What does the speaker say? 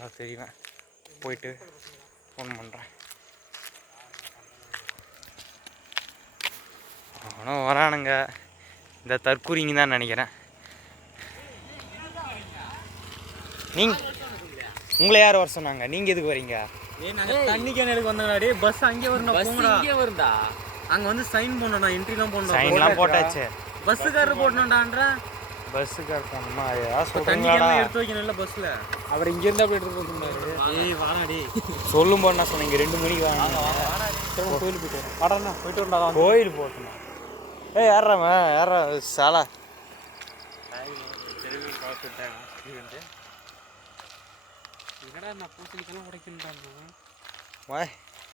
அதான் தெரியுவேன். போயிட்டு ஃபோன் பண்ணுறேன். அவனும் வரானுங்க. இந்த தற்கூரிங்க தான் நினைக்கிறேன். உங்களை யார் வர சொன்னாங்க? நீங்கள் எதுக்கு வரீங்க? தண்ணி கேன் எடுக்க வந்தாடே. பஸ் அங்கே வரணும். இங்கே வருதா? அங்கே வந்து சைன் பண்ணணும். என்ட்ரிலாம் பண்ணணும். சைன்லாம் போட்டாச்சு. பஸ்ஸுக்காரர் போடணும்டான்றா. பஸ்ஸுக்கார் போகணுமா? தண்ணி கேன் எடுத்து வைக்கணும்ல பஸ்ஸில். அவர் இங்கேருந்து அப்படி எடுத்து போட்டுருந்தாரு. ஏய் வாடாடி சொல்லும் போது நான் சொன்னேன் 2 மணிக்கு வாங்க. கோயிலுக்கு போயிட்டு வரேன். வாடா போயிட்டு வரலாம். கோயில் போட்டணும். யாராம யாரா சாலா திரும்பி பார்த்துட்டேன். என்னடா நான் பூசணிக்கெல்லாம் உடைக்கின்றான். வாய்